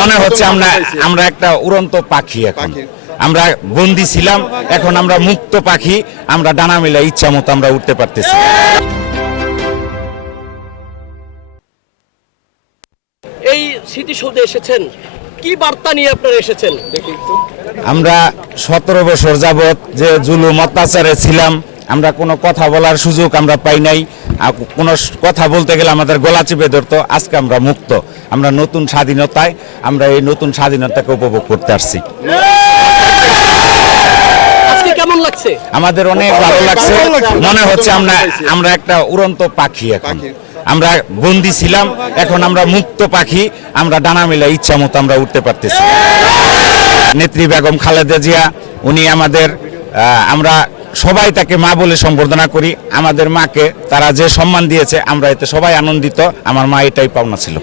মনে হচ্ছে আমরা একটা উড়ন্ত পাখি। এখন আমরা বন্দী ছিলাম, এখন আমরা মুক্ত পাখি। আমরা ডানা মেলে ইচ্ছা মতো আমরা উঠতে পারতেছি। এই স্মৃতিসৌধে এসেছেন, কি বার্তা নিয়ে আপনারা এসেছেন? আমরা 17 বছর যাবত যে জুলুম অত্যাচারে ছিলাম, আমরা কোনো কথা বলার সুযোগ আমরা পাই নাই। কোনো কথা বলতে গেলে আমাদের গলা চেপে ধরতো। আজকে আমরা মুক্ত, আমরা নতুন স্বাধীনতায়, আমরা এই নতুন স্বাধীনতাকে উপভোগ করতে আসছি। আজকে কেমন লাগছে? আমাদের অনেক ভালো লাগছে। মনে হচ্ছে আমরা একটা উড়ন্ত পাখি। এখন আমরা বন্দী ছিলাম, এখন আমরা মুক্ত পাখি। আমরা ডানা মেলে ইচ্ছা মতো আমরা উঠতে পারতেছি। নেত্রী বেগম খালেদা জিয়া, উনি আমাদের, আমরা সবাই তাকে মা বলে সম্বোধনা করি। আমাদের মাকে তারা যে সম্মান দিয়েছে, আমরা এতে সবাই আনন্দিত। আমার মা এটাই পাওনা ছিল।